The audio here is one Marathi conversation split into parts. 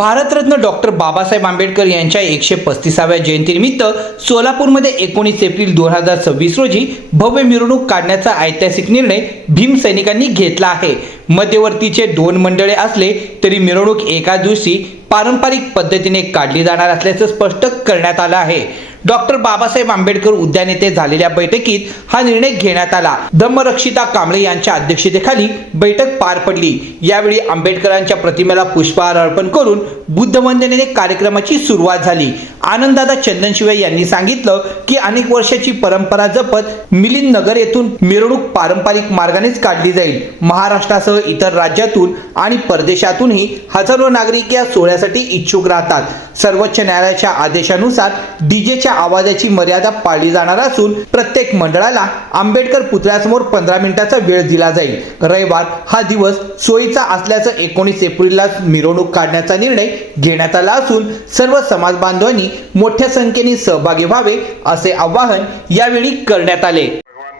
भारतरत्न डॉक्टर बाबासाहेब आंबेडकर यांच्या 135व्या जयंतीनिमित्त सोलापूरमध्ये 19 एप्रिल 2026 रोजी भव्य मिरवणूक काढण्याचा ऐतिहासिक निर्णय भीम सैनिकांनी घेतला आहे। मध्यवर्तीचे 2 मंडळे असले तरी मिरवणूक एकाच दिवशी पारंपरिक पद्धतीने काढली जाणार असल्याचं स्पष्ट करण्यात आलं आहे। डॉक्टर बाबासाहेब आंबेडकर उद्यान येथे झालेल्या बैठकीत हा निर्णय घेण्यात आला। धम्मरक्षिता कांबळे यांच्या अध्यक्षतेखाली बैठक पार पडली। यावेळी आंबेडकरांच्या प्रतिमेला पुष्पहार अर्पण करून बुद्ध वंदनेने कार्यक्रमाची सुरुवात झाली। आनंददादा चंदनशिवे यांनी सांगितलं की अनेक वर्षाची परंपरा जपत मिलिंद नगर येथून मिरवणूक पारंपरिक मार्गानेच काढली जाईल। महाराष्ट्रासह इतर राज्यातून आणि परदेशातूनही हजारो नागरिक या सोहळ्यासाठी इच्छुक राहतात। सर्वोच्च न्यायालयाच्या आदेशानुसार डीजेच्या आवाजाची मर्यादा पाळली जाणार असून प्रत्येक मंडळाला आंबेडकर पुतळ्यासमोर 15 मिनिटांचा वेळ दिला जाईल। रविवार हा दिवस सोयीचा असल्याचं 19 एप्रिलला मिरवणूक काढण्याचा निर्णय घेण्यात आला असून सर्व समाज बांधवांनी मोठ्या संख्येने सहभागी व्हावे असे आवाहन यावेळी करण्यात आले।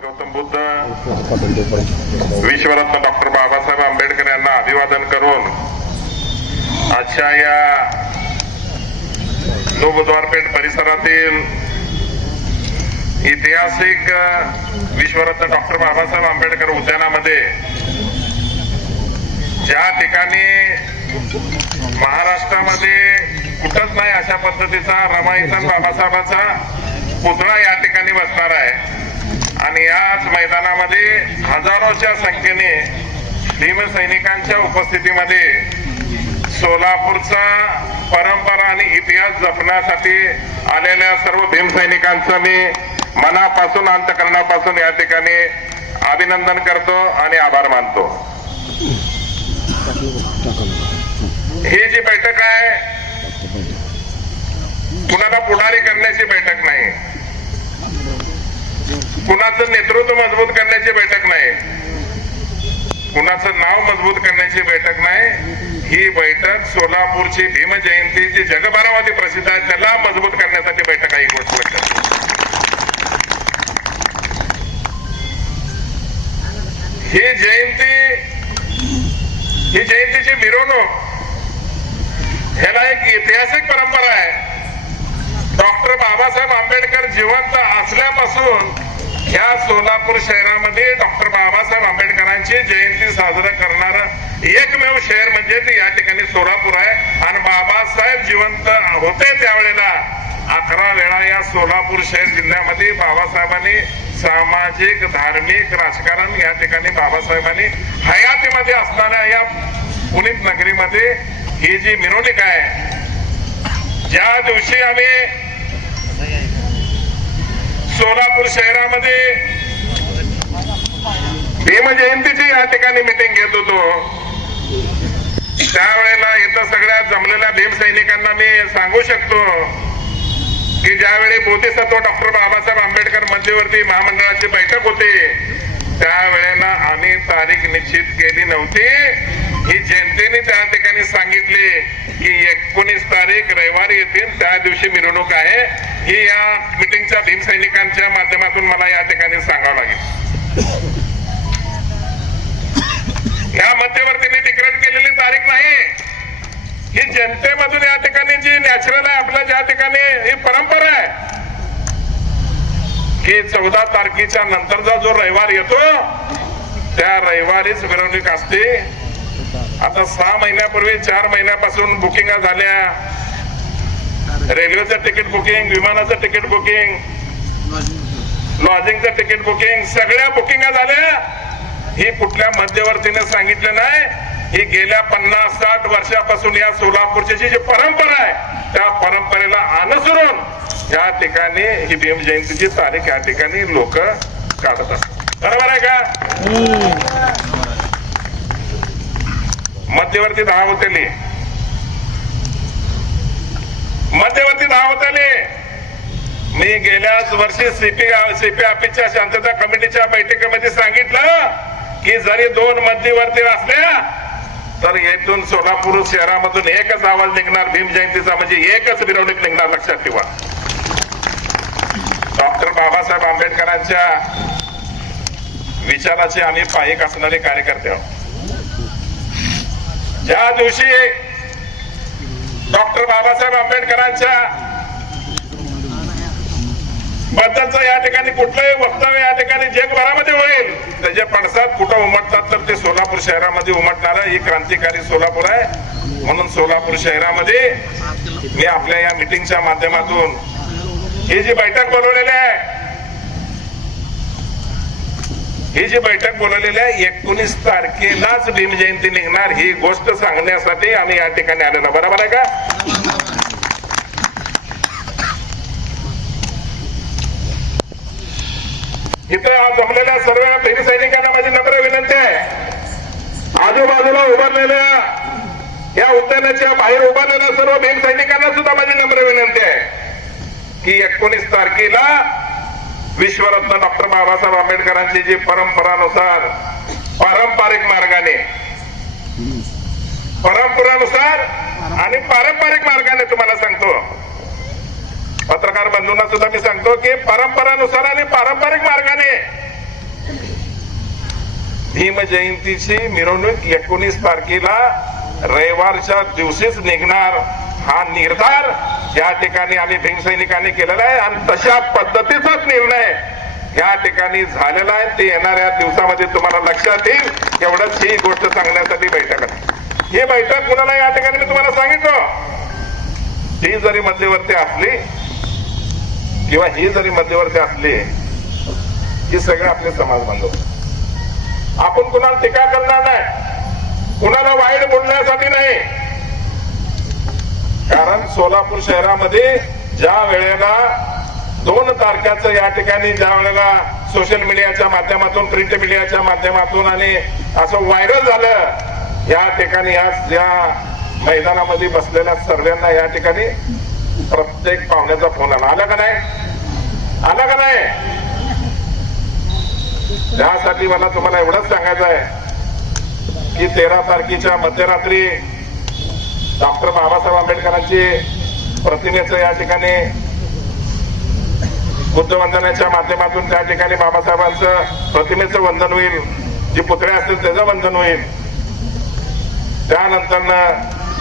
गौतम बुद्ध विश्वरत्न डॉक्टर बाबासाहेब आंबेडकर यांना अभिवादन करून आजच्या या बुधवारपेठ परिसरातील ऐतिहासिक विश्वरत्न डॉक्टर बाबासाहेब आंबेडकर उद्यानामध्ये ज्या ठिकाणी महाराष्ट्रामध्ये कुठंच नाही अशा पद्धतीचा रमाईचा बाबासाहेबांचा पुतळा या ठिकाणी बसणार आहे आणि याच मैदानामध्ये हजारोच्या संख्येने भीमसैनिकांच्या उपस्थितीमध्ये सोलापूरचा परंपरा आणि इतिहास जपण्यासाठी आलेल्या सर्व भीमसैनिकांचं मी मनापासून अंतःकरणापासून या ठिकाणी अभिनंदन करतो आणि आभार मानतो। ही जी बैठक आहे कुणाला पुढारी करण्याची बैठक नाही, कुणाचं नेतृत्व मजबूत करण्याची बैठक नाही, कुणाचं नाव मजबूत करण्याची बैठक नाही। ही बैठक सोलापूरची भीम जयंती जी जगभरामध्ये प्रसिद्ध आहे त्याला मजबूत करण्यासाठी बैठक आहे। गोष्ट लक्षात ही जयंतीची मिरवणूक ह्याला एक ऐतिहासिक परंपरा आहे। डॉक्टर बाबासाहेब आंबेडकर जिवंत असल्यापासून ह्या सोलापूर शहरामध्ये डॉक्टर बाबासाहेब आंबेडकरांची जयंती साजरा करणारं एकमेव शहर म्हणजे ते या ठिकाणी सोलापूर आहे। आणि बाबासाहेब जिवंत होते त्यावेळेला 11 वेळा या सोलापूर शहर जिल्ह्यामध्ये बाबासाहेबांनी सामाजिक धार्मिक राजकारण या ठिकाणी बाबासाहेबांनी हयातीमध्ये असणाऱ्या या पुनीत नगरीमध्ये ही जी मिरवणूक आहे, ज्या दिवशी आम्ही सोलापूर शहरामध्ये भीम जयंतीची या ठिकाणी मीटिंग घेत होतो त्यावेळेला इथं सगळ्या जमलेल्या भीम सैनिकांना मी सांगू शकतो की ज्यावेळी बोधिसत्व डॉक्टर बाबासाहेब आंबेडकर मध्यवर्ती महामंडळाची बैठक होती त्यावेळेला आम्ही तारीख निश्चित केली नव्हती। ही जनतेने त्या ठिकाणी सांगितले की 19 तारीख रविवारी येतील त्या दिवशी मिरवणूक आहे। ही या मीटिंगच्या भीम सैनिकांच्या माध्यमातून मला या ठिकाणी सांगावं लागेल। या मध्यवर्तीने डिक्लेअर केलेली तारीख नाही, ही जनतेमधून या ठिकाणी जी नॅचरल आहे आपल्या ज्या ठिकाणी ही परंपरा आहे की 14 तारखेच्या नंतरचा जो रविवार येतो त्या रविवारीच मिरवणूक असते। आता 6 महिन्यापूर्वी 4 महिन्यापासून बुकिंग झाल्या, रेल्वेचं तिकीट बुकिंग, विमानाचं तिकीट बुकिंग, लॉजिंगचं तिकीट बुकिंग, सगळ्या बुकिंग झाल्या। ही कुठल्या मध्यवर्तीने सांगितलं नाही, ही गेल्या 50-60 वर्षापासून या सोलापूरची जी परंपरा आहे त्या परंपरेला अनुसरून या ठिकाणी ही भीम जयंतीची तारीख या ठिकाणी लोक काढत असतात। बरोबर आहे का? मध्यवर्ती धावतेली मी गेल्याच वर्षी सीपी ऑफिसच्या शांतता कमिटीच्या बैठकीमध्ये सांगितलं की जरी 2 मध्यवर्ती असल्या तर येथून सोलापूर शहरामधून एकच आवाज निघणार भीम जयंतीचा, म्हणजे एकच मिरवणूक निघणार। लक्षात ठेवा, डॉक्टर बाबासाहेब आंबेडकरांच्या विचाराचे आम्ही पायीक असणारे कार्यकर्ते आहोत। ज्या दिवशी डॉक्टर बाबासाहेब आंबेडकरांच्या बद्दलचं या ठिकाणी कुठलंही वक्तव्य या ठिकाणी जगभरामध्ये होईल, त्याचे पडसाद कुठं उमटतात तर ते सोलापूर शहरामध्ये उमटणार ही क्रांतिकारी सोलापूर आहे. म्हणून सोलापूर शहरामध्ये मी आपल्या या मिटिंगच्या माध्यमातून ही जी बैठक बोलवलेली आहे, ही जी बैठक बोलवलेली आहे 19 तारखेलाच भीम जयंती निघणार ही गोष्ट सांगण्यासाठी आम्ही या ठिकाणी आलेलो. बरोबर आहे का? इथे आज जमलेल्या सर्व भीम सैनिकांना माझी नम्र विनंती आहे, आजूबाजूला उभारलेल्या या उद्यानाच्या बाहेर उभारलेल्या सर्व भीम सैनिकांना सुद्धा माझी नम्र विनंती आहे की 19 तारखेला विश्वरत्न डॉक्टर बाबासाहेब आंबेडकरांची जी परंपरानुसार पारंपरिक मार्गाने तुम्हाला सांगतो, पत्रकार बंधूंना सुद्धा मी सांगतो की परंपरानुसार आणि पारंपरिक मार्गाने भीम जयंतीची मिरवणूक 19 तारखेला रविवारच्या दिवशीच निघणार हा निर्धार या ठिकाणी आम्ही भीम सैनिकांनी केलेला आहे आणि तशा पद्धतीचाच निर्णय या ठिकाणी झालेला आहे. ते येणाऱ्या दिवसामध्ये तुम्हाला लक्षात येईल. एवढंच ही गोष्ट सांगण्यासाठी बैठक आहे. ही बैठक कुणाला या ठिकाणी मी तुम्हाला सांगितलं, ही जरी मध्यवर्ती असली किंवा ही जरी मध्यवर्ती असली, ही सगळे आपले समाज बांधव. आपण कुणाला टीका करणार नाही, कुणाला वाईट बोलण्यासाठी नाही. कारण सोलापूर शहरामध्ये ज्या वेळेला 2 तारखेचं या ठिकाणी ज्या वेळेला सोशल मीडियाच्या माध्यमातून, प्रिंट मीडियाच्या माध्यमातून आणि असं व्हायरल झालं, या ठिकाणी या मैदानामध्ये बसलेल्या सर्वांना या ठिकाणी प्रत्येक पाहुण्याचा फोन आला का नाही, आला का नाही? त्यासाठी मला तुम्हाला एवढंच सांगायचं आहे की 13 तारखेच्या मध्यरात्री डॉक्टर बाबासाहेब आंबेडकरांची प्रतिमेचं या ठिकाणी बुद्धवंदनाच्या माध्यमातून त्या ठिकाणी बाबासाहेबांचं प्रतिमेचं वंदन होईल, जी पुतळे असतील त्याचं वंदन होईल. त्यानंतर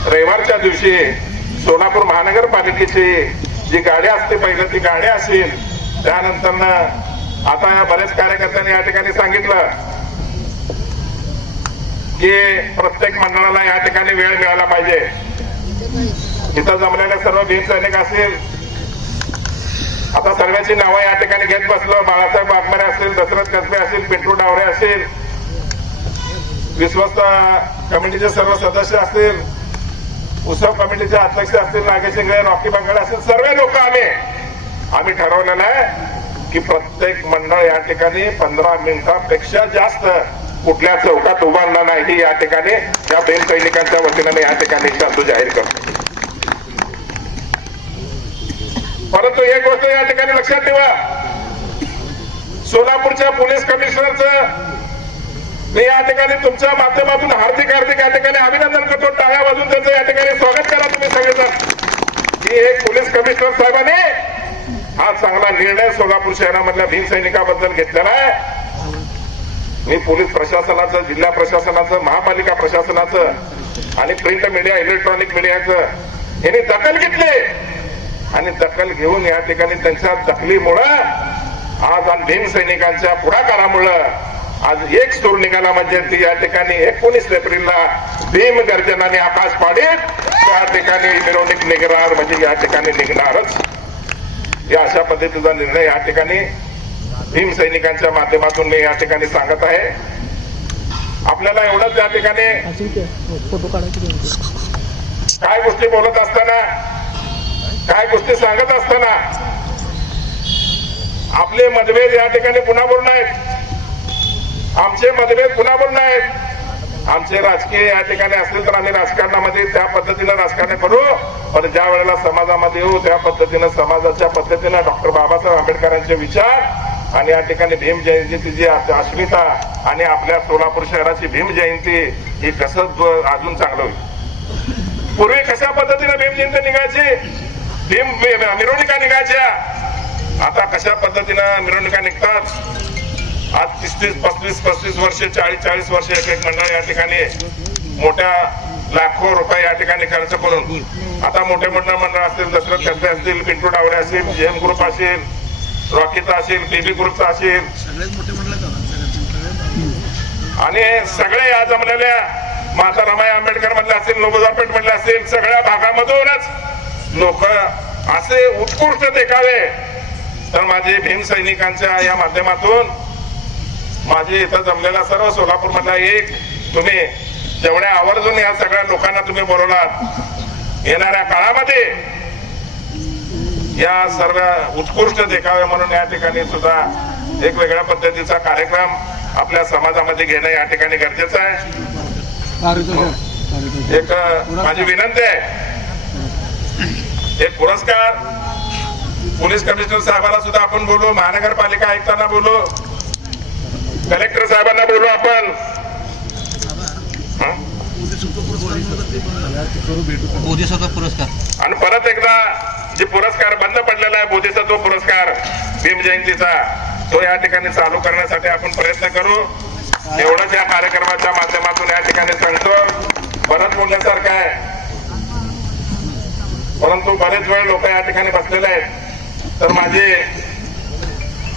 रविवारच्या दिवशी सोलापूर महानगरपालिकेची जी गाडी असते पहिलं ती गाडी असेल. त्यानंतर आता या बऱ्याच कार्यकर्त्यांनी या ठिकाणी सांगितलं की प्रत्येक मंडळाला या ठिकाणी वेळ मिळाला पाहिजे. इथं जमलेले सर्व भीम सैनिक असतील, आता सर्वांची नावं या ठिकाणी घेत बसलो. बाळासाहेब वाघमारे असतील, दशरथ कसबे असतील, पिंटू डावरे असतील, विश्वस्त कमिटीचे सर्व सदस्य असतील, उत्सव कमिटीचे अध्यक्ष असतील, नागेश इंगळे, रॉकी बंगाळे असतील, सर्व लोक आम्ही ठरवलेलं आहे की प्रत्येक मंडळ या ठिकाणी 15 मिनिटापेक्षा जास्त कुठल्या चौकात उभारणार नाही. या ठिकाणी या भीम सैनिकांच्या वतीने या ठिकाणी शब्द जाहीर करतो. परंतु एक गोष्ट या ठिकाणी लक्षात ठेवा, सोलापूरच्या पोलीस कमिशनरचं मी या ठिकाणी तुमच्या माध्यमातून हार्दिक या ठिकाणी अभिनंदन करतो. टाळ्या वाजून त्यांचं या ठिकाणी स्वागत करा तुम्ही सगळेजण की एक पोलीस कमिशनर साहेबांनी हा चांगला निर्णय सोलापूर शहरामधल्या भीम सैनिकाबद्दल घेतलेला आहे. मी पोलीस प्रशासनाचं, जिल्हा प्रशासनाचं, महापालिका प्रशासनाचं आणि प्रिंट मीडिया, इलेक्ट्रॉनिक मीडियाचं यांनी दखल घेतली आणि दखल घेऊन या ठिकाणी त्यांच्या दखलीमुळं आज भीम सैनिकांच्या पुढाकारामुळं आज एक सूर निघाला. म्हणजे ती या ठिकाणी 19 एप्रिलला भीम गर्जनाने आकाश पाडीत त्या ठिकाणी मिरवणूक निघणार, म्हणजे या ठिकाणी निघणारच. या अशा पद्धतीचा निर्णय या ठिकाणी भीम सैनिकांच्या माध्यमातून मी या ठिकाणी सांगत आहे. आपल्याला एवढंच या ठिकाणी काय गोष्टी बोलत असताना, काय गोष्टी सांगत असताना आपले मतभेद या ठिकाणी पुन्हा नाहीत, आमचे मतभेद पुन्हा नाहीत. आमचे राजकीय या ठिकाणी असतील तर आम्ही राजकारणामध्ये त्या पद्धतीनं राजकारण करू, पण ज्या वेळेला समाजामध्ये येऊ त्या पद्धतीनं समाजाच्या पद्धतीनं डॉक्टर बाबासाहेब आंबेडकरांचे विचार आणि या ठिकाणी भीम जयंतीची जी अस्मिता आणि आपल्या सोलापूर शहराची भीम जयंती ही कसं अजून चांगलं होईल. पूर्वी कशा पद्धतीनं भीम जयंती निघायची, भीम मिरवणुका निघायच्या, आता कशा पद्धतीनं मिरवणुका निघतात. आज 30-35 वर्षे, 40-40 वर्षे एक मंडळ या ठिकाणी मोठ्या लाखो रुपये या ठिकाणी खर्च करून आता मोठे मोठे मंडळ असतील, दशरथ खस्ते असतील, पिंटू डावरे असतील, जेएम ग्रुप असेल, रॉकीचा असेल, बीबी ग्रुपचा असेल, आणि सगळे या जमलेल्या माता रमाई आंबेडकर मधले असतील, नवोदरपेठ मधले असतील, सगळ्या भागामधूनच लोक असे उत्कृष्ट देखावे. तर माझे भीम सैनिकांच्या या माध्यमातून माझे इथं जमलेला सर्व सोलापूर मधला एक तुम्ही जेवढ्या आवर्जून या सगळ्या लोकांना तुम्ही बोलवलात, येणाऱ्या काळामध्ये या सर्व उत्कृष्ट देखावे म्हणून या ठिकाणी सुद्धा एक वेगळ्या पद्धतीचा कार्यक्रम आपल्या समाजामध्ये घेणं या ठिकाणी गरजेचं आहे. एक माझी विनंती आहे, एक पुरस्कार पोलीस कमिशनर साहेबांना सुद्धा आपण बोलू, महानगरपालिका आयुक्तांना बोलू, कलेक्टर साहेबांना बोलू आपण. बोधिसत्व पुरस्कार आणि परत एकदा जे पुरस्कार बंद पडलेला आहे बोधिसत्व पुरस्कार भीम जयंतीचा, तो या ठिकाणी चालू करण्यासाठी आपण प्रयत्न करू. एवढंच या कार्यक्रमाच्या माध्यमातून या ठिकाणी सांगतो. परत बोलण्यासारखं आहे, परंतु बरेच वेळ लोक या ठिकाणी बसलेले आहेत. तर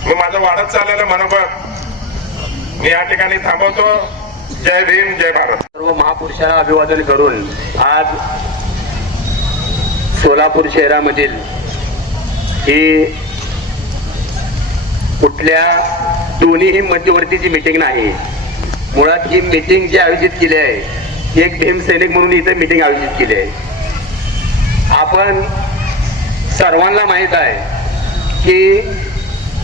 मी माझं वाढत चाललेलं मनोगत मी या ठिकाणी थांबवतो. जय भीम, जय भारत. सर्व महापुरुषांना अभिवादन करून आज सोलापूर शहरामधील ही कुठल्या दोन्हीही मध्यवर्तीची मीटिंग नाही. मुळात ही मीटिंग जी आयोजित केली आहे ती एक भीम सैनिक म्हणून इथे मीटिंग आयोजित केली आहे. आपण सर्वांना माहीत आहे की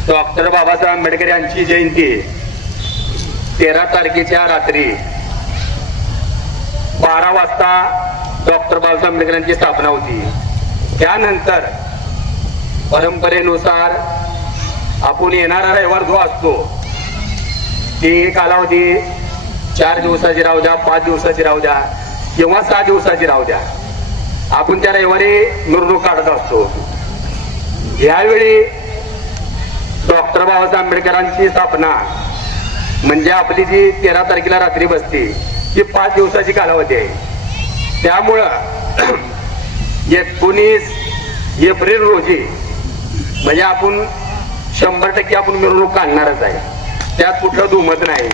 डॉक्टर बाबासाहेब आंबेडकर यांची जयंती 13 तारखेच्या रात्री 12 वाजता डॉक्टर बाबासाहेब आंबेडकर यांची स्थापना होती. त्यानंतर परंपरेनुसार आपण येणारा रविवार जो असतो ती कालावधी 4 दिवसाची राहू द्या, 5 दिवसाची राहू द्या किंवा 6 दिवसाची राहू द्या, आपण त्या रविवारी मिरवणूक काढत असतो. यावेळी डॉक्टर बाबासाहेब आंबेडकरांची स्थापना म्हणजे आपली जी 13 तारखेला रात्री बसते ती 5 दिवसाची कालावधी आहे. त्यामुळं 19 एप्रिल रोजी म्हणजे आपण 100% आपण मिरवणूक काढणारच आहे, त्यात कुठलं दुमत नाही.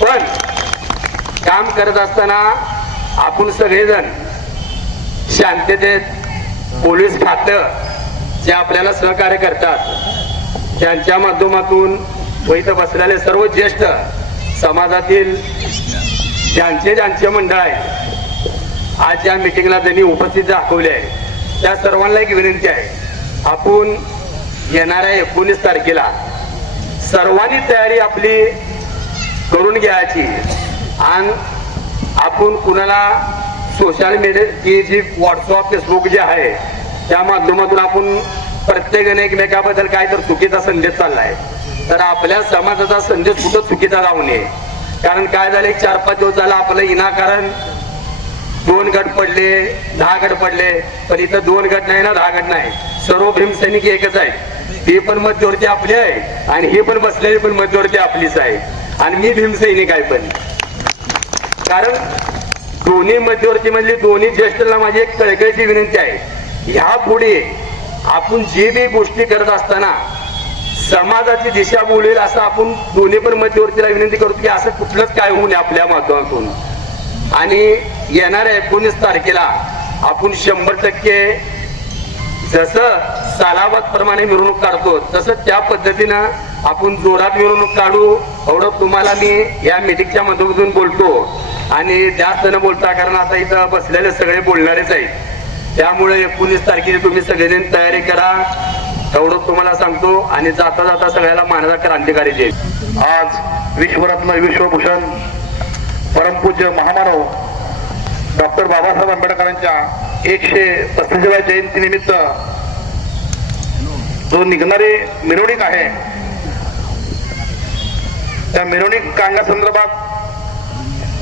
पण काम करत असताना आपण सगळेजण शांततेत पोलीस खातं जे आपल्याला सहकार्य करतात त्यांच्या माध्यमातून व इथं बसलेले सर्व ज्येष्ठ समाजातील ज्यांचे मंडळ आहेत आज या मिटिंगला त्यांनी उपस्थित दाखवले आहे त्या सर्वांना एक विनंती आहे, आपण येणाऱ्या 19 तारखेला सर्वांनी तयारी आपली करून घ्यायची. आणि आपण कुणाला सोशल मीडियाची जी व्हॉट्सअप फेसबुक जे आहे त्या माध्यमातून आपण प्रत्येकाने एकमेकाबद्दल काय तर चुकीचा संदेश चाललाय, तर आपल्या समाजाचा संदेश कुठं चुकीचा जाऊ नये. कारण काय झालं 4-5 दिवस झाला आपलं विनाकारण 2 गट पडले, 10 गट पडले, पण इथं 2 गट नाही ना 10 गट नाही, सर्व भीम सैनिक एकच आहे. ही पण मध्यवर्ती आपली आहे आणि ही पण बसलेली पण मध्यवर्ती आपलीच आहे आणि मी भीम सैनिक आहे. पण कारण दोन्ही मध्यवर्ती मधली दोन्ही ज्येष्ठांना माझी एक कळकळीची विनंती आहे, ह्या पुढे आपण जे बी गोष्टी करत असताना समाजाची दिशा बोलेल असं आपण दोन्ही पण मध्यवर्तीला विनंती करतो की असं कुठलंच काय होऊ नये आपल्या माध्यमातून. आणि येणाऱ्या 19 तारखेला आपण 100% जसं सालाबाद प्रमाणे मिरवणूक काढतो तसं त्या पद्धतीनं आपण जोरात मिरवणूक काढू एवढं तुम्हाला मी या मीटिंगच्या माध्यमातून बोलतो. आणि जास्त न बोलता कारण आता इथं बसलेले सगळे बोलणारेच आहेत, त्यामुळे 19 तारखेला तुम्ही सगळेजण तयारी करा एवढं तुम्हाला सांगतो. आणि जाता जाता सगळ्याला मानदा क्रांतिकारी जय. आज विश्वरत्न विश्वभूषण परमपूज्य महामानव डॉक्टर बाबासाहेब आंबेडकरांच्या 135व्या जयंती निमित्त जो निघणारी मिरवणूक आहे त्या मिरवणूक काढण्यासंदर्भात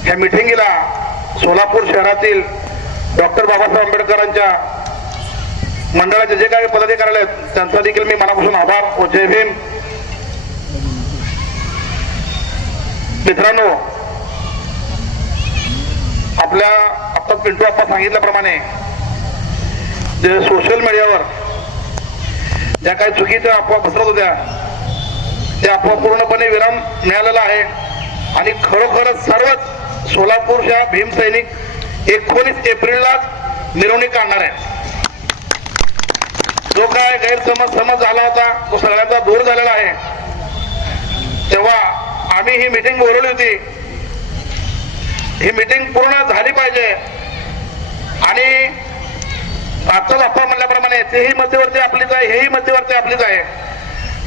ह्या मिटिंगला सोलापूर शहरातील डॉक्टर बाबासाहेब आंबेडकरांच्या मंडळाचे जे काही पदाधिकारी आहेत त्यांचा देखील मी मनापासून आभार व जय भीम. मित्रांनो, आपल्या आता पिंटू आप्पा सांगितल्याप्रमाणे जे सोशल मीडियावर ज्या काही चुकीच्या अफवा पसरत होत्या त्या अफवा पूर्णपणे विराम मिळालेला आहे आणि खरोखरच सर्वच सोलापूरच्या भीमसैनिक 19 एप्रिललाच मिरवणूक काढणार आहे. जो काय गैरसमज झाला होता तो सगळ्यांचा दूर झालेला आहे. तेव्हा आम्ही ही मीटिंग बोलवली होती. ही मीटिंग पूर्ण झाली पाहिजे आणि आजचाच अप्पा म्हणल्याप्रमाणे तेही मध्यवर्ती आपलीच आहे, हेही मध्यवर्ती आपलीच आहे.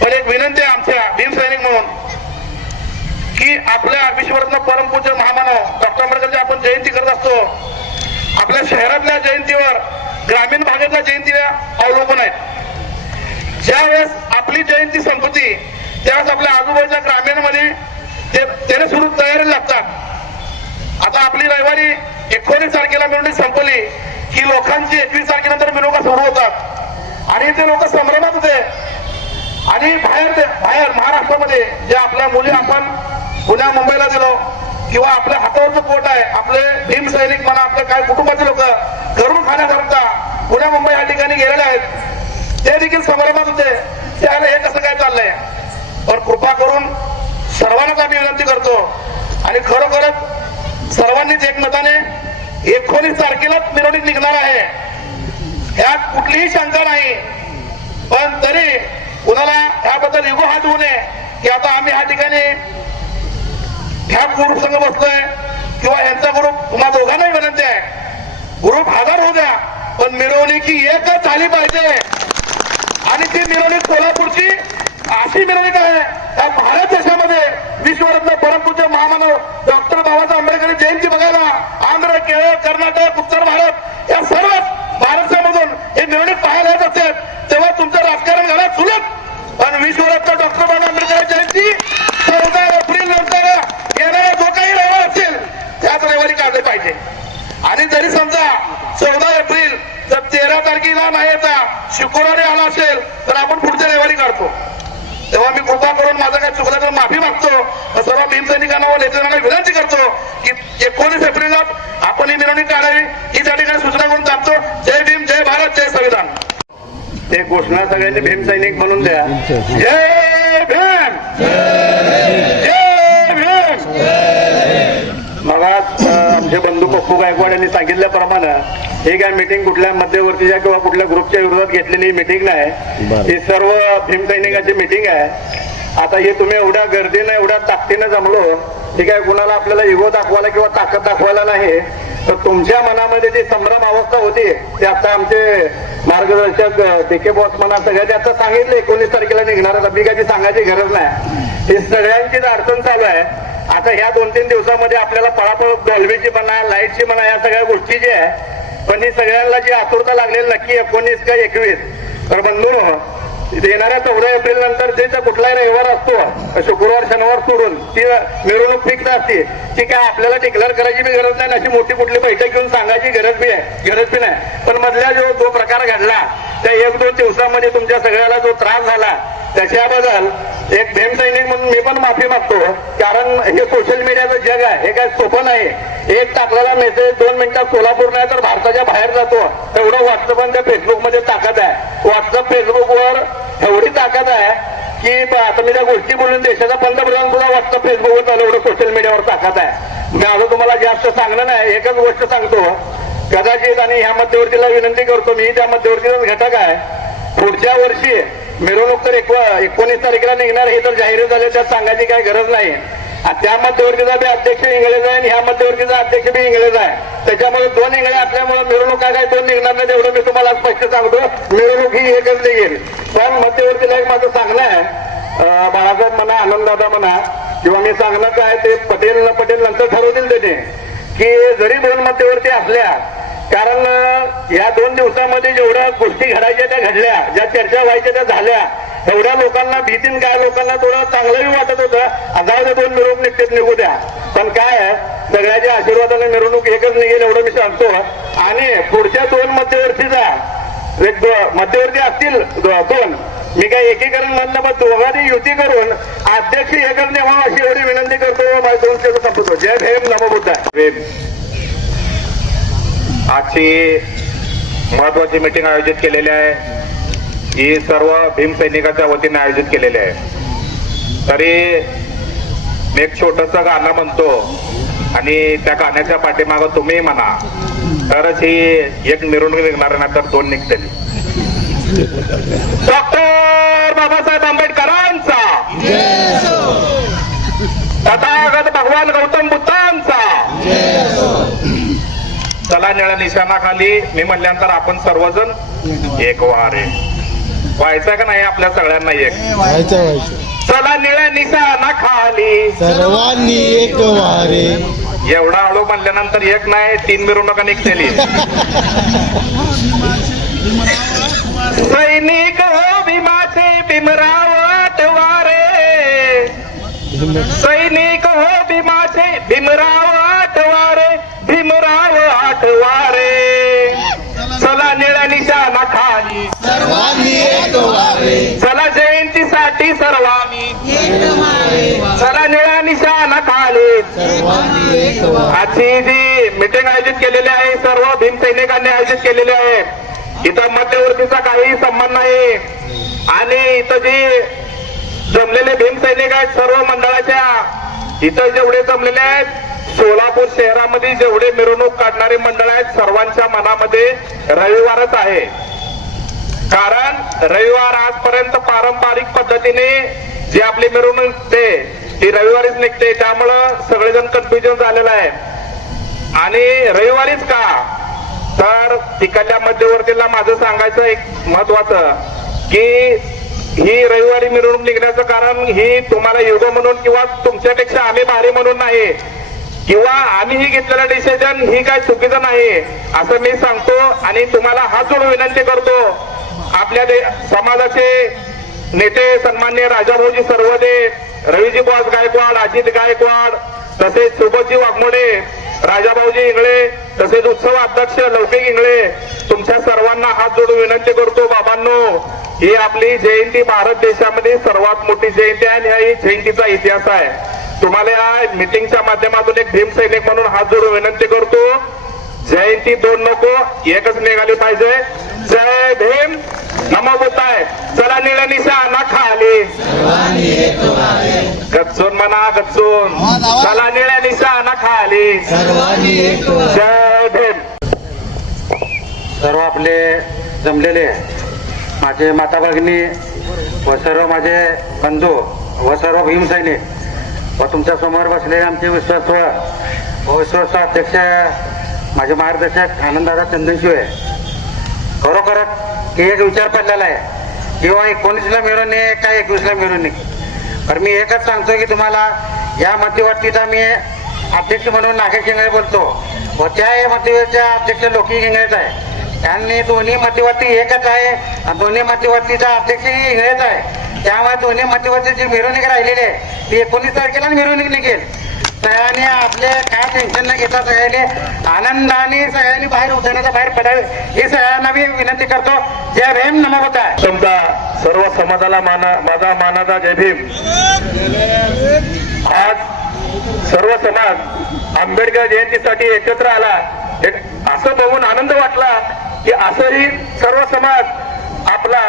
पण एक विनंती आहे आमच्या भीमसैनिक म्हणून की आपल्या विश्वरत्न परमपूज्य महामानव डॉक्टर आंबेडकरची आपण जयंती करत असतो. आपल्या शहरातल्या जयंतीवर ग्रामीण भागातल्या जयंतीला अवलंबून आहेत. ज्या वेळेस आपली जयंती संपती त्यावेळेस आपल्या आजूबाजूच्या ग्रामीणमध्ये त्याने सुरू तयारी लागतात. आता आपली रविवारी 19 तारखेला मिरवणूक संपली की लोकांची 21 तारखेनंतर मिरवणुका सुरू होतात आणि ते लोक संभ्रमात होते. आणि बाहेर महाराष्ट्रामध्ये जे आपल्या मुली आपण पुण्या मुंबईला दिलो किंवा आपल्या हातावरचं पोट आहे, आपले भीमसैनिक म्हणा, आपले काय कुटुंबाचे लोक घरून खाण्याकरता पुण्या मुंबई या ठिकाणी गेलेले आहेत, ते देखील संभ्रमात होते. त्याला हे कसं काय चाललंय. पण कृपा करून सर्वांनाच आम्ही विनंती करतो आणि खरोखरच सर्वांनीच एकमताने 19 तारखेलाच मिरवणूक निघणार आहे, यात कुठलीही शंका नाही. पण तरी कुणाला याबद्दल इगो हात होऊ नये की आता आम्ही ह्या ठिकाणी ह्या ग्रुप संघ बसतोय किंवा यांचा ग्रुप, तुम्हा दोघांनाही विनंती आहे ग्रुप 1000 होऊ द्या पण मिरवणुकी एकच झाली पाहिजे. आणि ती मिरवणूक सोलापूरची अशी मिरवणूक आहे या भारत देशामध्ये विश्वरत्न परमपूज्य महामानव डॉक्टर बाबासाहेब आंबेडकर जयंती बघायला आंध्र, केरळ, कर्नाटक, उत्तर भारत या सर्व भारतामधून हे मिरवणूक पाहायला येत असेल तेव्हा तुमचं राजकारण घालत सुलभ. पण विश्वरत्न डॉक्टर बाबासाहेब आंबेडकर जयंती 14 एप्रिल नंतर येणारा जो काही रविवार असेल त्याच रविवारी काढले पाहिजे. आणि जरी समजा 14 एप्रिल जर 13 तारखेला नाही येता शुक्रवारी आला असेल तर आपण पुढच्या रविवारी काढतो. तेव्हा मी कृपा करून माझं काय चुकलं तर माफी मागतो. सर्व भीमसैनिकांना व नेत्यांना विनंती करतो की 19 एप्रिलला आपण ही मिरवणूक काढावी ही त्या ठिकाणी सूचना करून थांबतो. जय भीम, जय भारत, जय संविधान. ते घोषणा सगळ्यांनी भीमसैनिक म्हणून द्या. जय भीम, जय भीम. मगाच आमचे बंधू पप्पू गायकवाड यांनी सांगितल्याप्रमाणे ही काय मीटिंग कुठल्या मध्यवर्तीच्या किंवा कुठल्या ग्रुपच्या विरोधात घेतलेली मीटिंग नाही, ही सर्व भीमसैनिकांची मीटिंग आहे. आता हे तुम्ही एवढ्या गर्दीनं एवढ्या ताकदीनं जमलो, ठीक आहे, कुणाला आपल्याला इगो दाखवायला किंवा ताकद दाखवायला नाही, तर तुमच्या मनामध्ये जी संभ्रम अवस्था होती ते आता आमचे मार्गदर्शक DK बॉस म्हणा सगळ्यांनी आता सांगितले 19 तारखेला निघणार. मी काही सांगायची गरज नाही, ही सगळ्यांचीच अडचण चालू आहे. आता ह्या 2-3 दिवसामध्ये आपल्याला पळापळ डॉल्बीची म्हणा, लाईटची म्हणा, या सगळ्या गोष्टी जी आहे, पण ही सगळ्यांना जी आतुरता लागलेली नक्की 19 का 21. तर बंधू येणाऱ्या 14 एप्रिल नंतर त्याचा कुठलाही रविवार असतो, शुक्रवार शनिवार सोडून ती मिरवणूक फिक्स असते. ती काय आपल्याला डिक्लेअर करायची बी गरज नाही, अशी मोठी कुठली बैठक घेऊन सांगायची गरज बी नाही. पण मधल्या जो प्रकार घडला त्या 1-2 दिवसामध्ये तुमच्या सगळ्याला जो त्रास झाला त्याच्याबद्दल एक भीमसैनिक म्हणून मी पण माफी मागतो. कारण हे सोशल मीडियाचं जग आहे, हे काय सोपं नाही. एक टाकलेला मेसेज 2 मिनिटात सोलापूर नाही तर भारताच्या बाहेर जातो, एवढं व्हॉट्सअप आणि फेसबुक मध्ये ताकद आहे. व्हॉट्सअप फेसबुकवर एवढी ताकद आहे की आता मी त्या गोष्टी बोलून देशाचा पंतप्रधान सुद्धा व्हॉट्सअप फेसबुकवर चालू, एवढं सोशल मीडियावर ताकद आहे. मी आता तुम्हाला जास्त सांगणं नाही, एकच गोष्ट सांगतो कदाचित, आणि ह्या मध्यवर्तीला विनंती करतो, मी त्या मध्यवर्तीचाच घटक आहे. पुढच्या वर्षी मिरवणूक तर 19 तारखेला निघणार हे तर जाहीर झाले, त्यात सांगायची काही गरज नाही. त्या मध्यवर्तीचा बी अध्यक्ष इंग्रज आहे आणि ह्या मध्यवर्तीचा अध्यक्ष बी इंग्रज आहे. त्याच्यामुळे 2 इंगळे असल्यामुळे मिरवणुका काय 2 निघणार नाही, एवढं मी तुम्हाला स्पष्ट सांगतो. मिरवणूक ही एकच निघेल. पण मध्यवर्तीला एक माझं सांगणं आहे, बाळासाहेब म्हणा, आनंददादा म्हणा, किंवा मी सांगणं काय ते पटेल नंतर ठरवतील त्याने, की जरी 2 मध्यवर्ती असल्या, कारण या 2 दिवसामध्ये जेवढ्या गोष्टी घडायच्या त्या घडल्या, ज्या चर्चा व्हायच्या त्या झाल्या, एवढ्या लोकांना भीतीन काय लोकांना थोडं चांगलंही वाटत होतं, जाऊ दे 2 मिरवणूक निघू द्या. पण काय आहे, सगळ्याच्या आशीर्वादाने मिरवणूक एकच निघेल एवढं मी सांगतो. आणि पुढच्या 2 मध्यवर्ती असतील 2, मी काय एकीकरण म्हणलं, पण दोघांनी युती करून अध्यक्ष एकच नेमावा अशी एवढी विनंती करतो. माझ्या 2 शब्द संपवतो. जय भीम, नमो बुद्धाय. आजची महत्वाची मीटिंग आयोजित केलेली आहे. ही सर्व भीमसैनिकाच्या वतीने आयोजित केलेली आहे. तरी मी एक छोटस गाणं म्हणतो आणि त्या गाण्याच्या पाठीमागं तुम्ही म्हणा, तरच ही एक मिरवणूक निघणार नाही तर दोन निघते. डॉक्टर बाबासाहेब आंबेडकरांचा, तथागत भगवान गौतम बुद्धांचा. चला निळ्या निशाणाखाली मी म्हणल्यानंतर आपण सर्वजण एक वारे व्हायचं का नाही आपल्या सगळ्यांना एक. व्हायचं चला निळ्या निशाणाखाली सर्वांनी एक वारे. एवढा हळू म्हणल्यानंतर एक नाही 3 मिरवणुका निघतेली. सैनिक हो भीमाचे भीमराव आठवारे, सैनिक हो भीमाचे भीमराव आठवारे, भीमराव आठवारे. चला निळ्या निशाणाखाली सर्वांनी एक वारे. चला जयंतीसाठी सर्वांनी, चला निळ्या निशाणाखाली. सर्वांनी एक वारे. आजची जी मीटिंग आयोजित केलेली आहे सर्व भीमसैनिकांनी आयोजित केलेली आहे. इथं मध्यवर्तीचा काही संबंध नाही आणि इथं जे जमलेले भीमसैनिक आहेत सर्व मंडळाच्या, इथं जेवढे जमलेले आहेत सोलापूर शहरामध्ये जेवढे मिरवणूक काढणारी मंडळ आहेत सर्वांच्या मनामध्ये रविवारच आहे. कारण रविवार आजपर्यंत पारंपरिक पद्धतीने जी आपली मिरवणूक निघते ती रविवारीच निघते. त्यामुळं सगळेजण कन्फ्युजन झालेलं आहे. आणि रविवारीच का, तर तिकडल्या मध्यवर्तीला माझं सांगायचं एक महत्वाचं की ही रविवारी मिरवणूक निघण्याचं कारण ही तुम्हाला युगो म्हणून किंवा तुमच्यापेक्षा आम्ही भारी म्हणून नाही किंवा आम्ही ही घेतलेलं डिसिजन ही काय चुकीचं नाही असं मी सांगतो. आणि तुम्हाला हात जोडून विनंती करतो, आपल्या समाजाचे नेते सन्मान्य राजाभाऊजी सर्वदे, रवीजी बॉस गायकवाड, अजित गायकवाड, तसेच सुबोधजी वाघमोडे, राजाभाऊजी इंगळे, तसेच उत्सव अध्यक्ष लौकिक इंगळे, तुमच्या सर्वांना हात जोडून विनंती करतो, बाबांनो ही आपली जयंती भारत देशामध्ये सर्वात मोठी जयंती आहे आणि ही जयंतीचा इतिहास आहे. तुम्हाला या मीटिंगच्या माध्यमातून एक भीमसैनिक म्हणून हात जोडून विनंती करतो, जयंती दोन नको एकच निघाली पाहिजे. जय भीम, नमो बुद्धाय. चला निळ्या निशाणाखाली गच्चून म्हणा, गच्चून. चला निळ्या निशाणाखाली. जय भीम. सर्व आपले जमलेले माझे माता भगिनी व सर्व माझे बंधू व सर्व भीमसैनिक व तुमच्या समोर बसलेले आमचे विश्वास अध्यक्ष माझे मार्गदर्शक आनंददादा चंदनशिवे. खरोखरच एक विचार पडलेला आहे किंवा 19ला मिरवणूक काय 21ला मिरवणूक. तर मी एकच सांगतो की तुम्हाला या मध्यवर्तीचा मी अध्यक्ष म्हणून नागेश इंगळे बोलतो व त्या मध्यवर्तीचा अध्यक्ष लौकिक इंगळेच आहे. त्यांनी दोन्ही मध्यवर्ती एकच आहे आणि दोन्ही मध्यवर्तीचा अध्यक्षही इंगळेच आहे. त्यामुळे दोन्ही मध्यवर्तीची मिरवणूक राहिलेली आहे ती 19 तारखेला मिरवणूक निघेल. सगळ्यांनी आपले काय टेन्शन न घेता सगळ्यांनी आनंदाने सगळ्यांनी बाहेर उतरण्याचा बाहेर पडावे हे सगळ्यांना मी विनंती करतो. जय भीम, नमो बुद्धाय. समजा सर्व समाजाला माझा मानाचा जय भीम. आज सर्व समाज आंबेडकर जयंतीसाठी एकत्र आला. असं बघून आनंद वाटला की असंही सर्व समाज आपला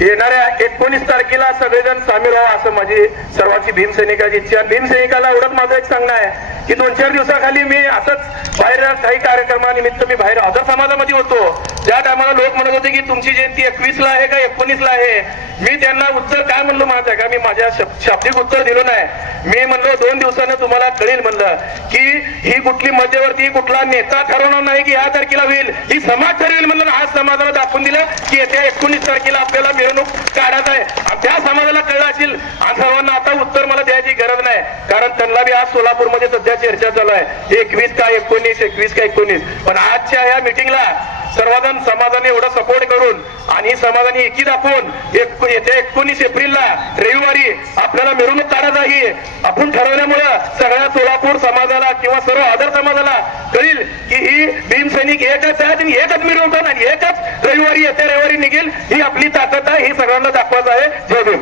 येणाऱ्या 19 तारखेला सगळेजण सामील व्हावं असं माझी सर्वांची भीमसैनिकाची इच्छा. भीमसैनिकाला एवढंच माझं एक सांगणं आहे की 2-4 दिवसाखाली मी असंच बाहेर काही कार्यक्रमानिमित्त मी बाहेर अदर समाजामध्ये होतो. त्या टायमाला लोक म्हणत होते की तुमची जयंती 21ला आहे का 19ला आहे. मी त्यांना उत्तर काय म्हणलो माहिती आहे का, मी माझ्या शाब्दिक उत्तर दिलं नाही. मी म्हणलो 2 दिवसानं तुम्हाला कळेल म्हणलं की ही कुठली मध्यवर्ती कुठला नेता ठरवणार नाही की या तारखेला होईल, ही समाज ठरवेल म्हणलं. आज समाजाला दाखवून दिलं की येत्या 19 तारखेला आपल्याला मिरवणूक काढायचं आहे. त्या समाजाला कळलं असेल आणि सर्वांना आता उत्तर मला द्यायची गरज नाही कारण त्यांना बी आज सोलापूरमध्ये सध्या चर्चा चालू आहे 21 का 19, 21 का 19. पण आजच्या या मिटिंगला सर्वजण समाजाने एवढा सपोर्ट करून आणि समाजाने एकी दाखवून येत्या 19 एप्रिलला रविवारी आपल्याला मिरवणूक काढायचं आहे आपण ठरवल्यामुळं सगळ्या सोलापूर समाजाला किंवा सर्व आदर समाजाला कळेल की ही भीमसैनिक एकच आहेत आणि एकच मिरवणूक आणि एकच रविवारी येत्या रविवारी निघेल. ही आपली ताकद आहे, ही सगळ्यांना दाखवायचं आहे. जय भीम.